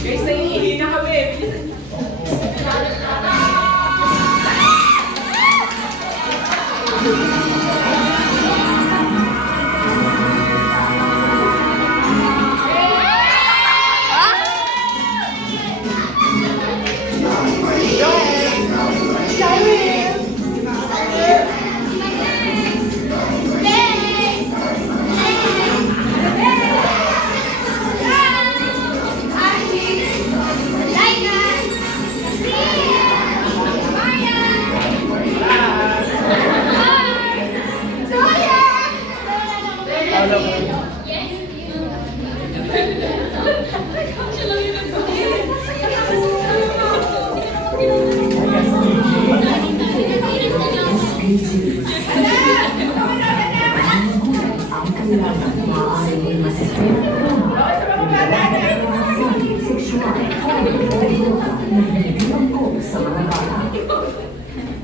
Guys, naiihi na kami.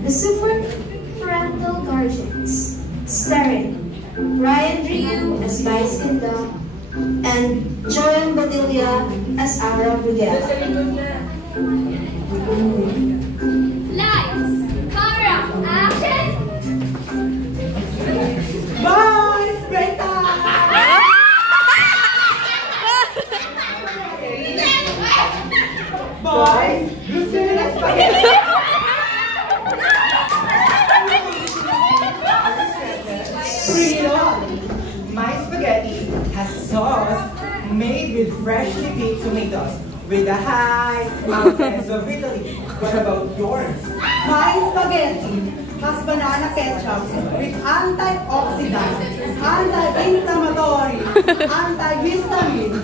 The Super Parental Guardians, starring Ryan Ryu as Vice Ganda and Joan Badilla as Ara Brigada. Lights, camera, action! Boys, break time! Boys, gusto nyo na spaghetti? My spaghetti has sauce made with freshly baked tomatoes with the high mountains of Italy. What about yours? My spaghetti has banana ketchup with antioxidant, anti-inflammatory, antihistamine,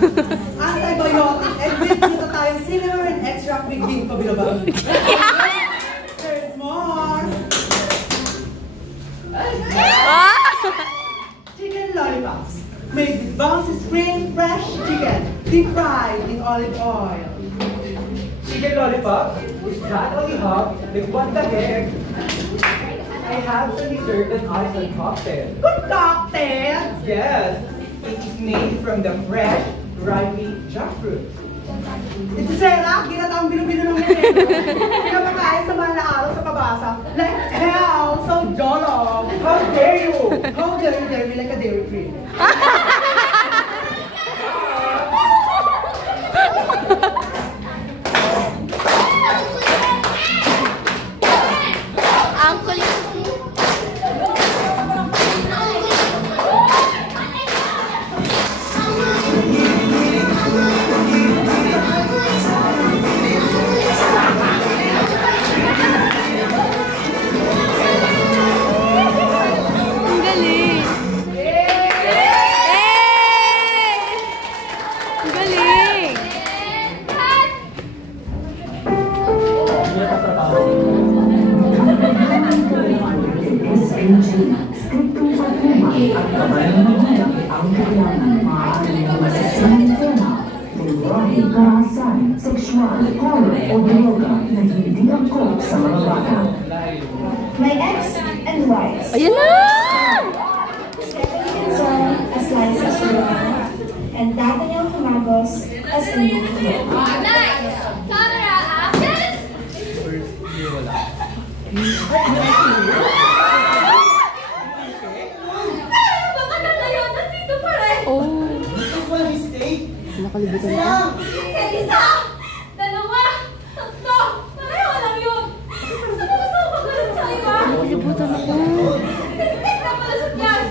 antibiotic, and with dito tayong cinnamon extract with ginkgo biloba. There's more! Chicken lollipops made with bouncy spring fresh chicken, deep fried in olive oil. Chicken lollipop? Is that all you have? Like what the heck? I have some dessert and also a cocktail. Good cocktail! Yes, it is made from the fresh, ripe jackfruit. Ito Sarah, ginataong bilo-bilo ng minero. Pinapakain sa mga araw sa kabasa. Like hell, so jollof. How dare you? How dare you dare me like a dairy queen? Kekerasan seksual, horror, o droga na hindi angkop sa mga bata. My ex and wives. Ayan na! Stephanie Gonzalo as Liza Solana and Nathaniel Humagos as Enrique. Lights, camera, action! Maganda yun! Nandito pa rin! This one mistake. Nakalibutan na. Isa! Dalawa! Tatlo! Pareho lang yun! Saan ka gusto ko magalit sa iba? Nakalibutan ako. Kasi na pala sa tiyan!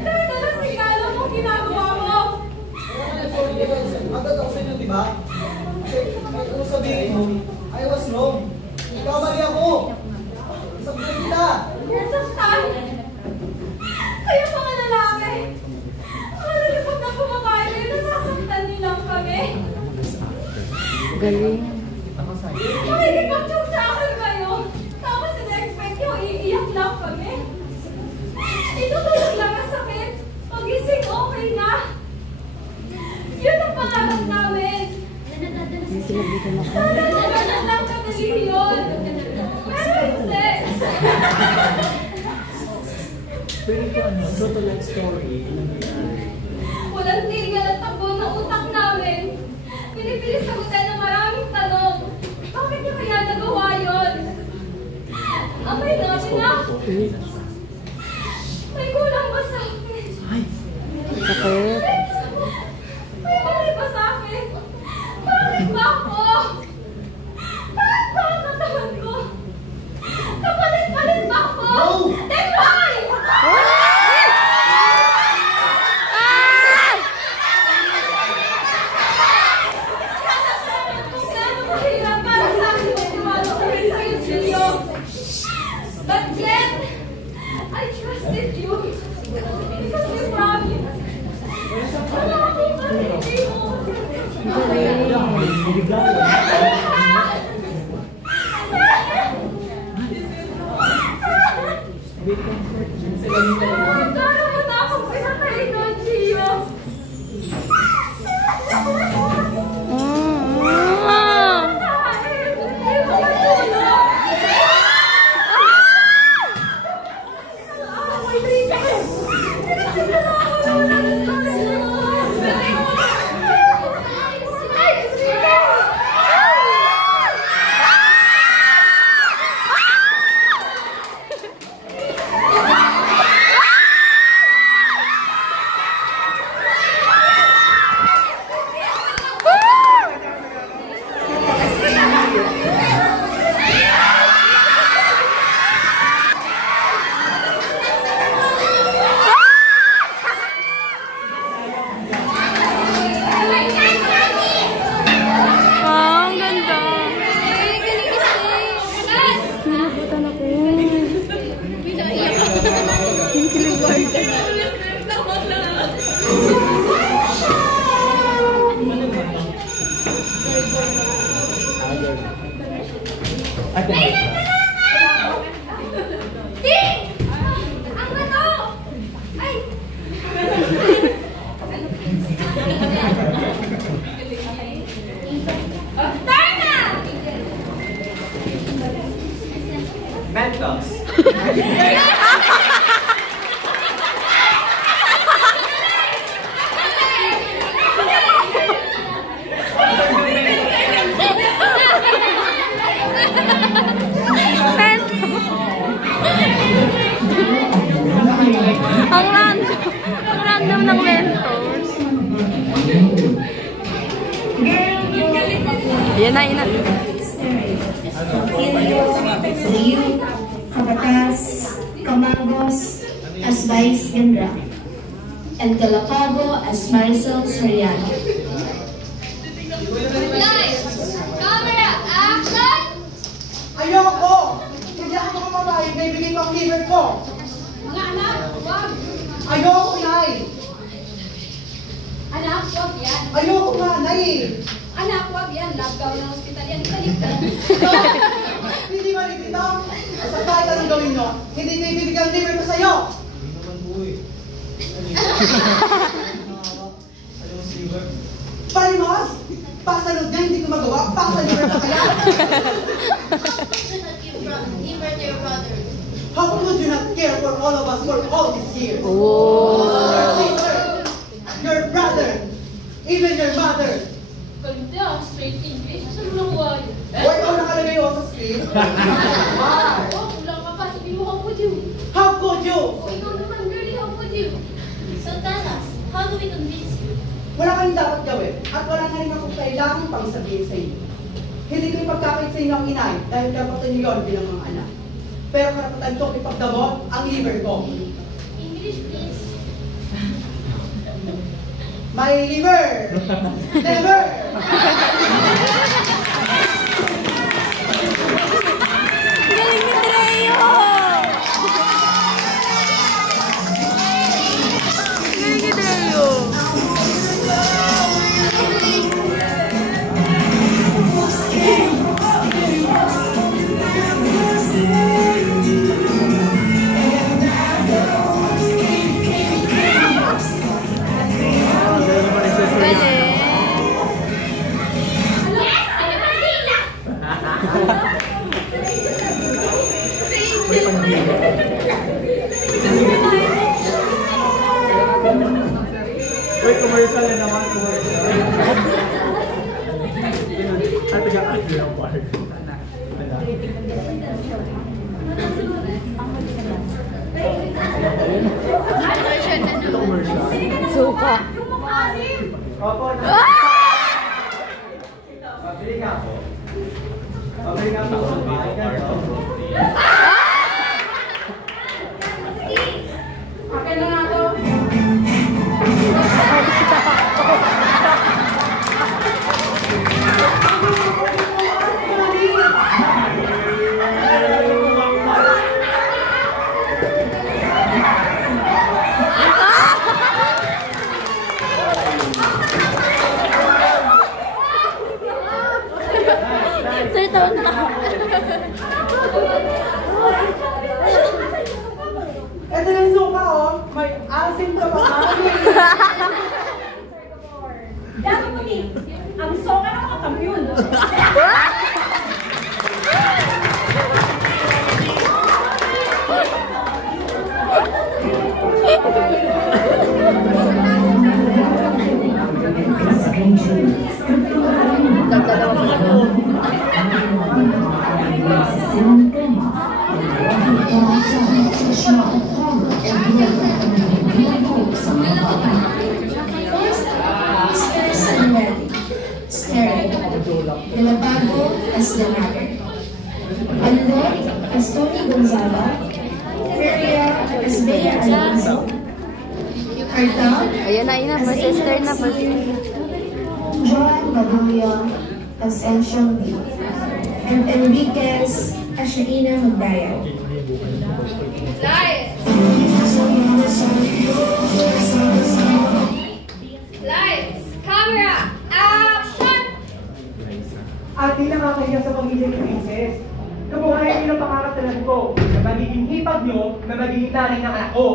Pero nalang sigalo mo ginagawa mo! Agad ako sa inyo, di ba? Kasi kung sabihin mo, I was wrong. Kamali ako. Sabihin kita. Nasaktan! Kayo mga lalaki! Mga lalipag na kumakain kayo, nasasaktan nilang kami! Galing. Makikipag-tsuktsakan kayo! Tapos in-expect nyo, iiyak lang kami! Itutulog lang ang sakit! Pag-ising okay na! Yun ang pangarap namin! Sinabitan ako. Sana naman lang kadali yun! Pero hindi! Walang tigil at takbo ng utak namin. Pinipilis sagutin ng maraming tanong. Bakit niya kaya nagawa yun? Amay namin na. May kulang ba sa akin? Sakit. May mali ba sa akin? Bakit ba ako? Bakit ba ang katawan ko? Kapalit-palit ba ako? Then why? Kung gaano mahirap para sa akin magtiwala ko rin sa'yo, Gio. But yet, I trusted you. Because you promised. Wala akong hindi mo. Magkano mo na akong pinatay nun, Gio? Mentos. Ang random ng Mentos. Yan na, yan na. Liu, Kabatas, Camagos as Vice Ganda, and Galapagos as Maricel Soriano. Lights, camera, action! Ayoko! Hindi ako mamamayag na ibigay ko ang liver ko. Mga anak, wag! Ayoko, Nay! Anak, wag yan! Ayoko nga, Nay! Anak, wag yan! Labgaw ng ospital yan! Kaligtan! Hindi malit ito. Sa kahit anong gawin nyo, hindi ko ibibigay ang liver ko sa'yo. Palimos? Pasalod na hindi ko magawa. Pasalod na kaya. How could you not care for all of us for all these years? Oh. Your sister, your brother, even your mother. Ganda! Straight English! Saan mo nakuha yun? Why ikaw nakalagay ako sa screen? Why? Oh, kulang ka pa! Sabi mo, how could you? How could you? Oh, ikaw naman, girlie, how could you? So tell us, how do we convince you? Wala kang dapat gawin at wala na rin akong kailangan pang sabihin sa inyo. Hindi ko ipagkakait sa inyo ang inay dahil karapatan niyo yun bilang mga anak. Pero karapatan ko ipagdamot ang liver ko. English, please. My liver! Never! Galing ni Treo! Galing ni Treo! Galing! Yung mukhasim! Opo, na. Pabili nga ako. Pabili nga ako. Bahay nga ako. Okay na nga to. Sir, taon na. Ito na yung suka, oh. May asim ka pa kami. Dapat mo ni, ang soka ng mga kamyun. Galapago as Leonardo, Andor as Tony Gonzaga, Feria as Bea Alonso, Cartal Ayan na. For sister na. For sister. John Maguya as Enshong D, and Enriquez as Shaina Magdayan. Lights! Camera! Action! At di nakakahiya sa pamilya ni Princess. Kabuhayan niyo ng pakakasalan ko na magiging hipag niyo na magiging nanay ng anak ko.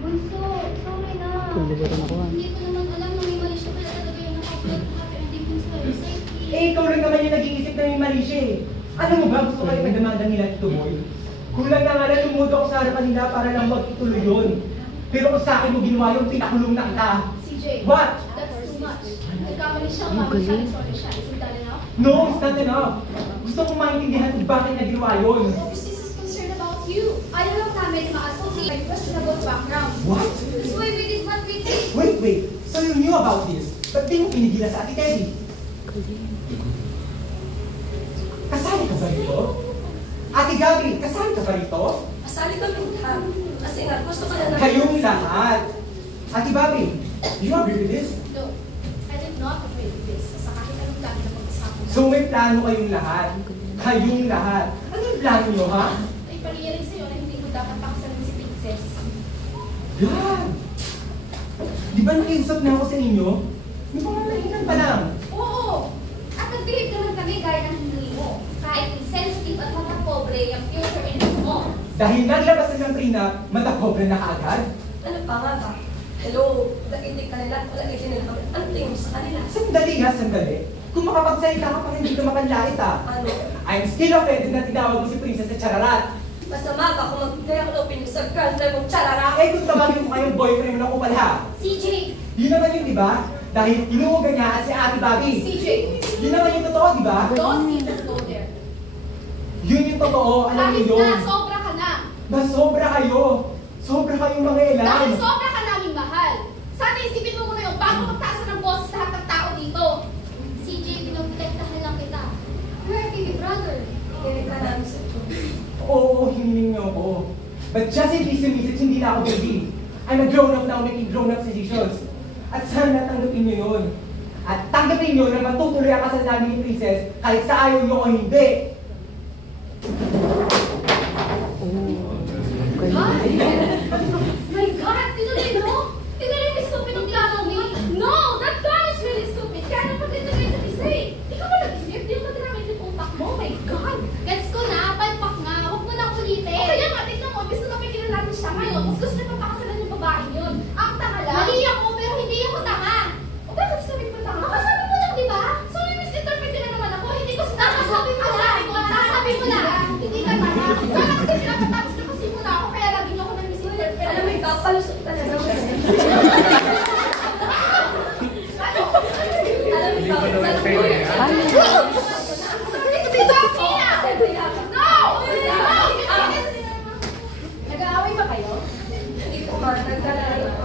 Bunso, sorry na. Hindi ko naman alam na may mali siya pala talaga yung naka-upload ko after hindi ko sa safety. Eh, ikaw lang naman yung nag-iisip na may mali siya eh. Alam mo ba, gusto kayo magdamanda nila Tito Boy? Kulang na nga lang lumudo ako sa harapan nila para lang magtuloy yun. Pero kung sa akin mo ginawa yung pinakulong na kita. CJ, What? that's too much. Nagkamali siya, mami siya, sorry siya. Isn't that enough? No, it's not enough. Gusto kong maintindihan kung bakit na ginawa yun. This is concerned about you. Ayaw lang namin ma-associate my questionable background. What? That's why we did what we did. Wait. So you knew about this? Ba't di mo pinigila sa Ate Teddy? Kasali ka ba rito? Ate Gabi, kasali ka ba rito? Asali kami lahat. Kasi nga, gusto ka na Kayong lahat. Ate Bobby, you agree with this? No, I did not agree with this. Sa kahit anong dami na pag-usapan. So may plano kayong lahat. Kayong lahat. Ano yung plano nyo, ha? Ay, paliyarin sa'yo na hindi mo dapat pakasalan si Princess. God! Di ba nakiusap na ako sa inyo? May pangalahinan pa lang. Oo! At nag-behave naman kami gaya ng hiningi mo. Kahit insensitive at matapobre yung future in mo. Dahil naglabas na ng prenup, matapobre na kaagad. Ano pa nga ba? Hello, nakitig ka nila, wala itin nila kami. Ano tingin mo sa kanila? Sandali ha, sandali. Kung makapagsalita ka pa hindi ka makanlait ha. Ano? I'm still offended na tinawag mo si Princess sa chararat. Masama ba kung magbigay ako ng opinion sa girlfriend mong charara? Eh kung tawagin mo kayong boyfriend mo na kupal ha. CJ! Yun naman yun, di ba? Dahil inuugan niya at si Ate Bobby. CJ! Yun naman yung totoo, di ba? Don't even go there. Yun yung totoo, alam Kahit niyo yun. na, sobra ka na. Sobra kayo. Sobra kayong mga elan. Dahil sobra ka namin mahal. Sana isipin mo muna yung bago magtaas ng boses lahat ng tao dito. CJ, pinoprotektahan lang kita. You're a baby brother. Hindi ka namin sa Diyos. Oo, hiniling niyo ako. But just in case you miss it, hindi na ako baby. I'm a grown-up now making grown-up decisions. At sana tanggapin niyo yun. At tanggapin niyo na matutuloy ang kasal namin ni Princess kahit sa ayaw niyo o hindi. My God! Tinuloy mo? Tinuloy mo stupid ang dialog yun? No! That guy is really stupid! Kaya naman tinuloy na straight! Di ka ba nag-isip? Di mo matinamit yung utak mo? My God! Gets ko na! Palpak nga! Huwag mo na ulitin! O kaya nga, tignan mo! Gusto na may natin siya ngayon. Mas gusto na papakasalan yung babaeng yun. Ang tanga lang! Mali ako, pero hindi ako tanga! O bakit sabi ko tanga? Nakasabi mo lang, di ba? So, misinterpret na naman ako. Hindi ko sinabi. Nakasabi mo lang! Nakasabi mo lang! Hindi ka tanga! Sana kasi pinapatapos na kasi muna ako. Kaya lagi niyo ako nag-misinterpret. Alam mo, ikaw, palusot talaga. Alam mo, Nag-aaway ba kayo? Hindi ko ba, nagdala ako.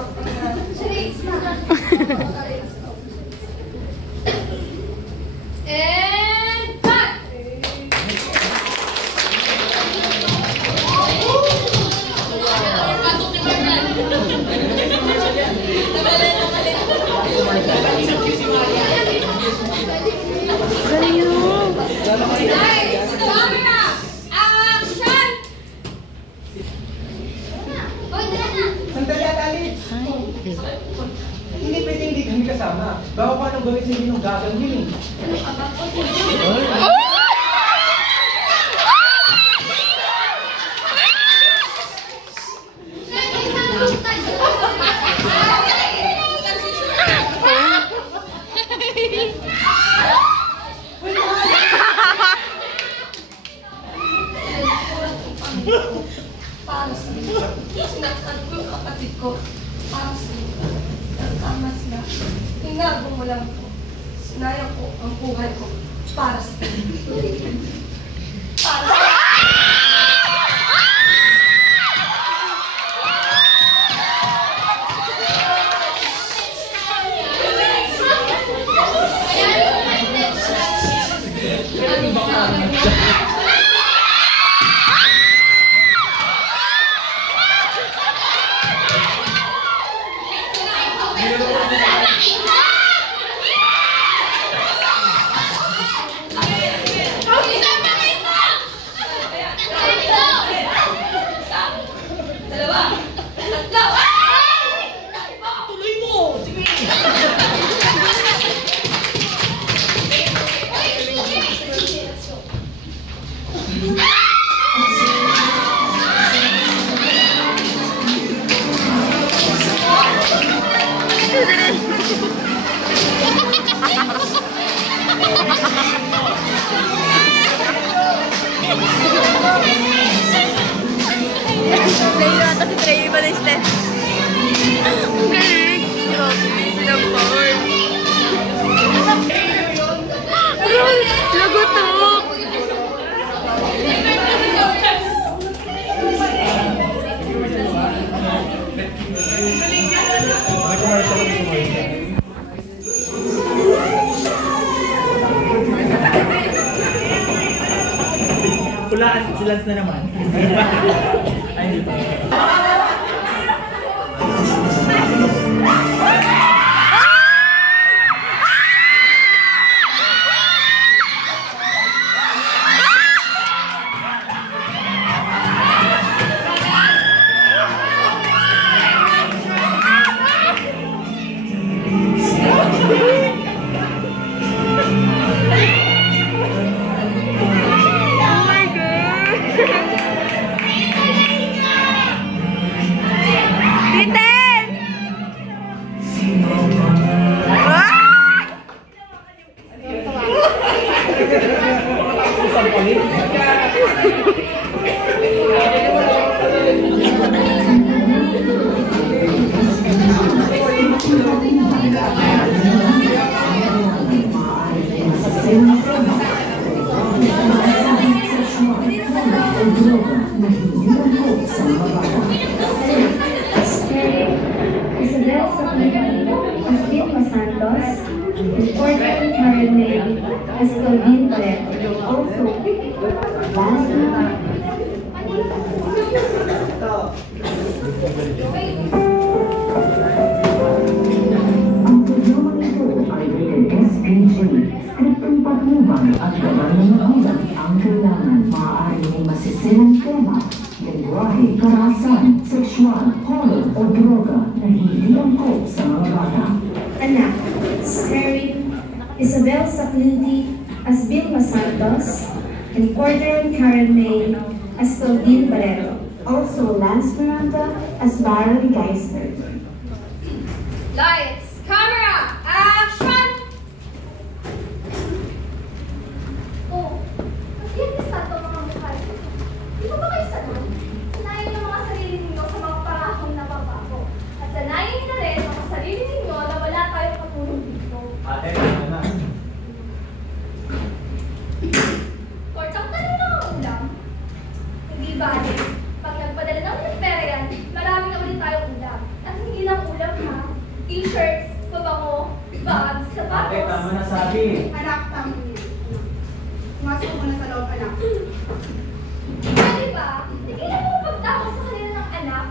kasama. Baka pa anong gawin sa inyo ng gagang yun eh. Ano ka ba? Para sa iyo. Sinaktan ko yung kapatid ko. Para sa iyo. Nagkama sila. Hinago mo lang ko. Sinayang ko ang buhay ko. Para sa iyo. Para sa iyo. Pulaan, silans na naman. Ay, hindi pa. Isabel Sacluti as Vilma Santos, and Corderon Karen May as Claudine Barrero. Also Lance Miranda as Baron Geisler. Lights, camera, action! Oh, naglinis na ito mga mukha. Di ba kayo sanay? Sanayin ng mga sarili ninyo sa mga parahong nababago. At sanayin nyo na rin ang mga sarili ninyo na wala tayong katulong dito. Ate, ano na? Kortang tanong lang ang ulam. Hindi bale, pag nagpadala namin ng pera yan, marami na ulit tayong ulam. At hindi lang ulam ha. T-shirts, pabango, bags, sapatos. Ate, tama na sabi. Anak, tama niyo. Pumasok mo na sa loob, anak. Diba? Tigilan mo pagtapos sa kanila ng anak.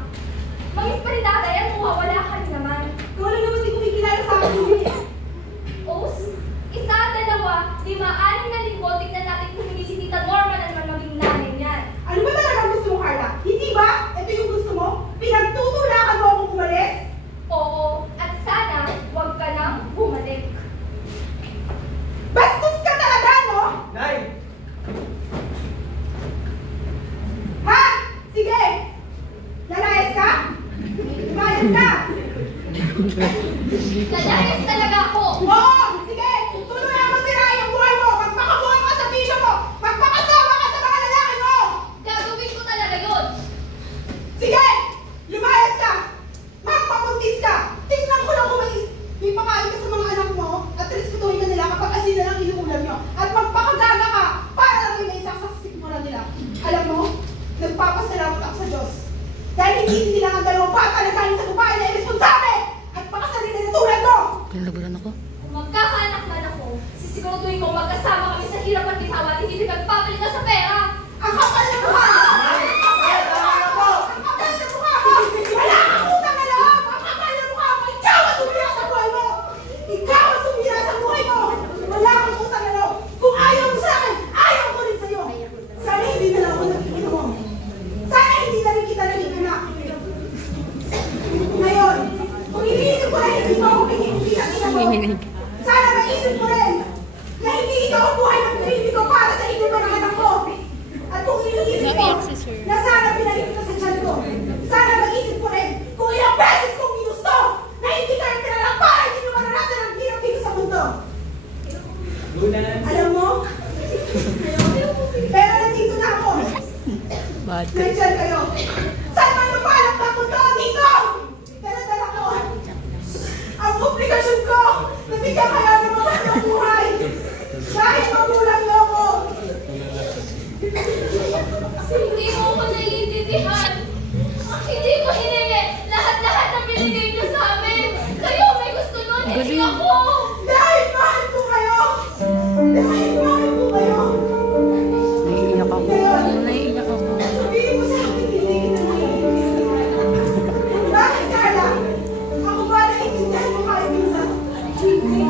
Mangis pa rin tatay at mawawala ka rin naman. Ikaw lang naman di kumikilala sa akin. Os, isa, dalawa, lima, anim na linggo, tignan natin kung hindi si Tita Norma na naman maging nanay niyan. Ano ba talaga gusto mo, Carla? Hindi ba? Ito yung gusto mo? Pinagtutulakan mo akong umalis? Oo, at sana, huwag ka nang ka! Lalayas talaga ako! Oo! Sige! Tuluyan mo sirain ang buhay mo! Magpakabuhay ka sa bisyo mo! Magpakasama ka sa mga lalaki mo! Gagawin ko talaga yun! Sige! Lumayas ka! Magpapuntis ka! Tingnan ko lang kung may pakain ka sa mga anak mo at respetuhin ka nila kapag asin na lang inuulam nyo. At magpakagaga ka para lang may isasaksit mo na nila. Alam mo, nagpapasalamat ako sa Diyos. Dahil hindi lang ang dalawang bata na galing sa babae na irresponsable at pakasarili na tulad mo! Pinagulan ako. Kung magkakaanak man ako, sisiguraduhin ko magkasama kami sa hirap at bitawa at hindi nagpapalit na sa pera! Ang kapal na mukha! Ang kapal na mukha! Ang kapal na mukha mo! Wala kang utang na loob! Ang kapal na mukha mo! Ikaw ang sumira sa buhay mo! Ikaw ang sumira sa buhay mo! Wala kang utang na loob! Kung ayaw mo sa akin, ayaw ko rin sa'yo! Sana hindi na lang ako nagkikita mo! Sana hindi na rin kita naging anak! Ngayon, kung iniisip ko na hindi mo ako pinipilitan mo, sana maisip mo rin na hindi ikaw ang buhay ng pinili ko para sa inyo ng anak ko. At kung iniisip ko na sana pinalik kita sa tiyan ko, sana mag-isip ko rin kung ilang beses kong ginusto na hindi kayo pinalang para hindi nyo maranasan ang hirap dito sa mundo. Alam mo? Pero nandito na ako. Nandiyan kayo. Saan man lumalak na mundo dito? Dala-dala ko. Ang obligasyon ko na bigyan kayo ng magandang buhay. Dahil magulang niyo ako. Hindi mo ko naiintindihan! Hindi ko hiningi lahat-lahat na binigay niyo sa amin! Kayo may gusto nun, hindi ako! Dahil mahal ko kayo. Dahil mahal ko kayo. Naiiyak ako. Ngayon, Naiiyak ako. sabihin mo sa akin, hindi kita naiintindihan. Bakit, Carla? Ako ba naiintindihan mo kahit minsan? Hindi.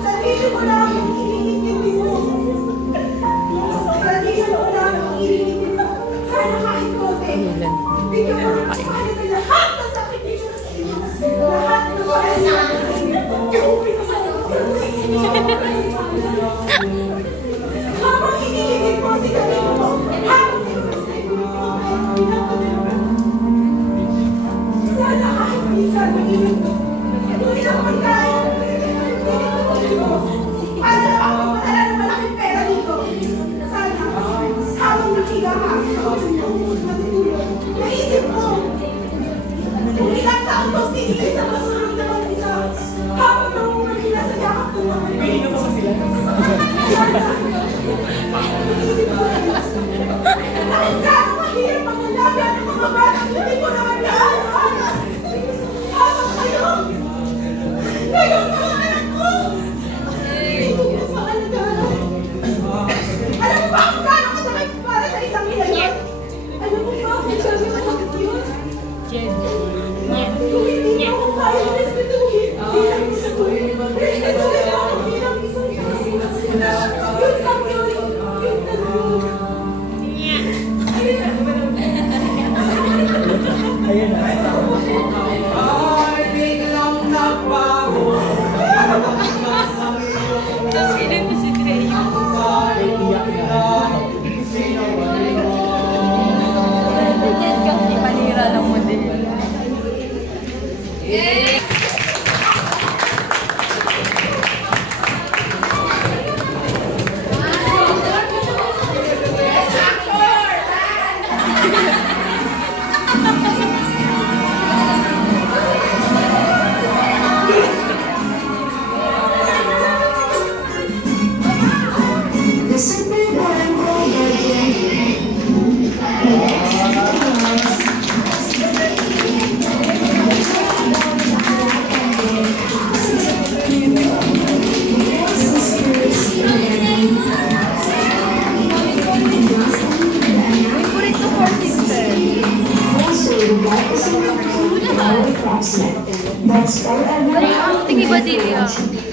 Sabihin mo lang yung iniintindi mo. Sabihin mo lang yung iniintindi mo. Sana kahit konti. Bigyan mo ng mahalaga lahat ng sakripisyo na sa inyo. Lahat ng mahalaga sa inyo. Gawin ko sa inyo. Habang hinihigit mo si Camilo mo, habang tinutustay mo sana kahit minsan mag-isip mo, kung ilang pagkain, para lang ako magpadala ng malaking pera dito. Sana, habang nakiga ka, matutulog, naisip mo, kung ilang taon mo tinigil sa masunod na mag-isa, habang nangungalila sa yakap ng mga Pili mo sa sila. dahil gano'ng mahirap ang alagaan ng mga batang hindi ko naman lahat. Habang kayo, ngayon mga anak ko, hindi ko sa alagaan. Alam mo ba kung gano'ng kasakit para sa isang milyon? Alam mo ba kung gano'ng kasakit yun? Kung hindi mo ko kaya respetuhin bilang isang buhay, respetuhin ako bilang isang tao. Yun lang yun. Yun lang yun. Ayun na. Ay, biglang nagbago. Feeling ko si Gray. Tayo ay sinaway mo. Ganyan kasi manira ng model. The Super That's forever. Tingin ba dito?